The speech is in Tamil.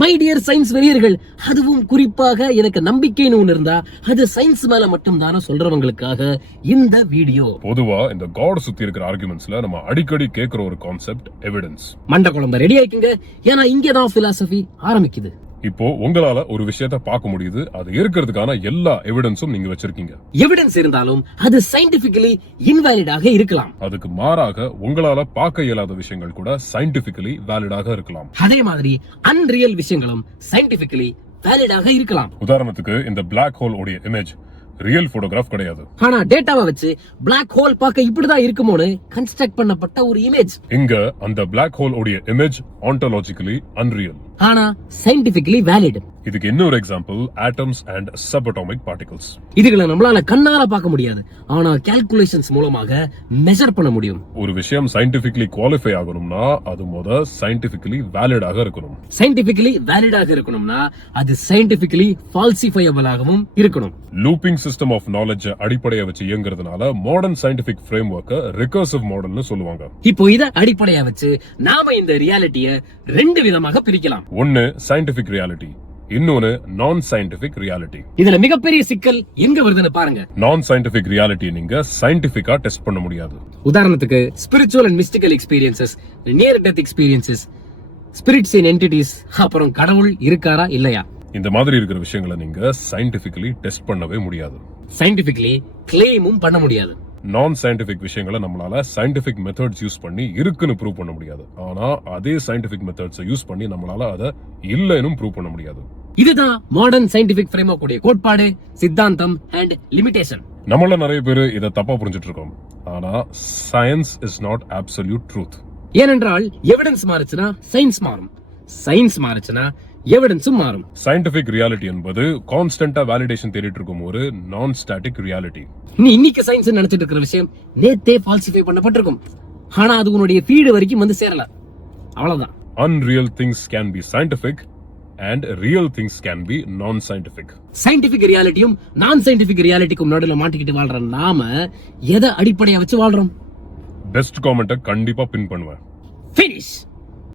மை டியர் சயின்ஸ் வெறியர்கள், அதுவும் குறிப்பாக எனக்கு நம்பிக்கைன்னு ஒண்ணு இருந்தா அது சயின்ஸ் மேல மட்டும் தானே சொல்றவங்களுக்காக இந்த வீடியோ. பொதுவா இந்த காட் சுத்தி இருக்கிற ஆர்குமெண்ட்ஸ்ல நம்ம அடிக்கடி கேட்கிற ஒரு கான்செப்ட் எவிடன்ஸ். மண்ட குழம்பு ரெடி ஆயிக்குங்க, ஏன்னா இங்கதான் பிலாசபி ஆரம்பிக்குது. இப்போ உங்களால ஒரு விஷயத்தை பார்க்க முடியுது, அது இருக்கிறதுக்கான எல்லா எவிடன்ஸும் நீங்க வச்சிருக்கீங்க. எவிடன்ஸ் இருந்தாலும் அது சயின்டிபிகலி இன்வாலிடாக இருக்கலாம். அதுக்கு மாறாக உங்களால பார்க்க இயலாத விஷயங்கள் கூட சயின்டிபிகலி வேலிடாக இருக்கலாம். அதே மாதிரி அன்ரியல் விஷயங்களும் சயின்டிபிகலி வேலிடாக இருக்கலாம். உதாரணத்துக்கு இந்த பிளாக் ஹோல் உடைய இமேஜ் ரியல் போட்டோகிராஃப் கிடையாது. ஆனா டேட்டாவை வச்சு பிளாக் ஹோல் பார்க்க இப்படிதான் இருக்குமோன்னு கன்ஸ்ட்ரக்ட் பண்ணப்பட்ட ஒரு இமேஜ். இங்க அந்த பிளாக் ஹோல் உடைய இமேஜ் ஆன்டாலஜிக்கலி அன்ரியல், ஆனா சயின்டிபிகலி வேலிட். இதுக்கு இன்னொரு example atoms and subatomic particles. இதுகளை நம்மளால கண்ணால பார்க்க முடியாது, ஆனா கால்குலேஷன்ஸ் மூலமாக மெஷர் பண்ண முடியும். ஒரு விஷயம் சயின்டிபிகலி குவாலிஃபை ஆகணும்னா அது சயின்டிபிகலி வேலிடாக இருக்கணும். சயின்டிபிகலி வேலிடாக இருக்கணும்னா அது சயின்டிபிகலி ஃபால்சிஃபையபிளாகவும் இருக்கணும். லூப்பிங் சிஸ்டம் ஆஃப் நாலேஜ் அடிப்படையை வச்சு இயங்குறதுனால மாடர்ன் சயின்டிபிக் ஃப்ரேம்வொர்க்கை ரிகர்சிவ் மாடல்னு சொல்லுவாங்க. இப்போ இத அடிப்படையா வச்சு நாம இந்த ரியாலிட்டியை ரெண்டு விதமாக பிரிக்கலாம். ஒன்னு சயின்டிபிக் ரியாலிட்டி, இன்னொன்னு நான் சயின்டிபிக் ரியாலிட்டி. இதுல மிகப்பெரிய சிக்கல் எங்க வருதுன்னு பாருங்க. நான் சயின்டிபிக் ரியாலிட்டி நீங்க சயின்டிபிக்கா டெஸ்ட் பண்ண முடியாது. உதாரணத்துக்கு spiritual and mystical experiences, near death experiences, spirits in entities, அப்புறம் கடவுள் இருக்காரா இல்லையா, இந்த மாதிரி இருக்கிற விஷயங்களை நீங்க சயின்டிபிகலி டெஸ்ட் பண்ணவே முடியாது. சயின்டிபிகலி கிளைமும் பண்ண முடியாது. நான் சயின்டிபிக் விஷயங்களை நம்மளால சயின்டிபிக் மெத்தட்ஸ் யூஸ் பண்ணி இருக்குன்னு ப்ரூவ் பண்ண முடியாது. ஆனா அதே சயின்டிபிக் மெத்தட்ஸ் யூஸ் பண்ணி நம்மளால அதை இல்லைன்னு ப்ரூவ் பண்ண முடியாது. இதுதான் மாடர்ன் சயின்டிபிக் ஃப்ரேம்வொர்க் உடைய கோட்பாடு, சித்தாந்தம் அண்ட் லிமிடேஷன். நம்மள நிறைய பேர் இதை தப்பா புரிஞ்சிட்டு இருக்கோம். ஆனா science is not absolute truth. ஏனென்றால் எவிடன்ஸ் மாறுச்சுன்னா சயின்ஸ் மாறும், சயின்ஸ் மாறுச்சுன்னா எவிடன்ஸும் மாறும். சயின்டிபிக் ரியாலிட்டி என்பது கான்ஸ்டன்டா வேலிடேஷன் தேடிட்டு இருக்கும் ஒரு நான் ஸ்டாட்டிக் ரியாலிட்டி. நீ இன்னைக்கு சயின்ஸ் நினைச்சிட்டு இருக்கிற விஷயம் நேத்தே ஃபால்சிஃபை பண்ணப்பட்டிருக்கும், ஆனா அது உன்னுடைய ஃபீடு வரைக்கும் வந்து சேரல, அவ்வளவுதான். Unreal things can be scientific and real things can be non-scientific. Scientific ரியாலிட்டியும் நான் சயின்டிபிக் ரியாலிட்டிக்கும் நடுவில் மாட்டிக்கிட்டு வாழ்ற நாம எதை அடிப்படையா வச்சு வாழ்றோம்? பெஸ்ட் காமெண்ட்டை கண்டிப்பா பின் பண்ணுவேன். Finish.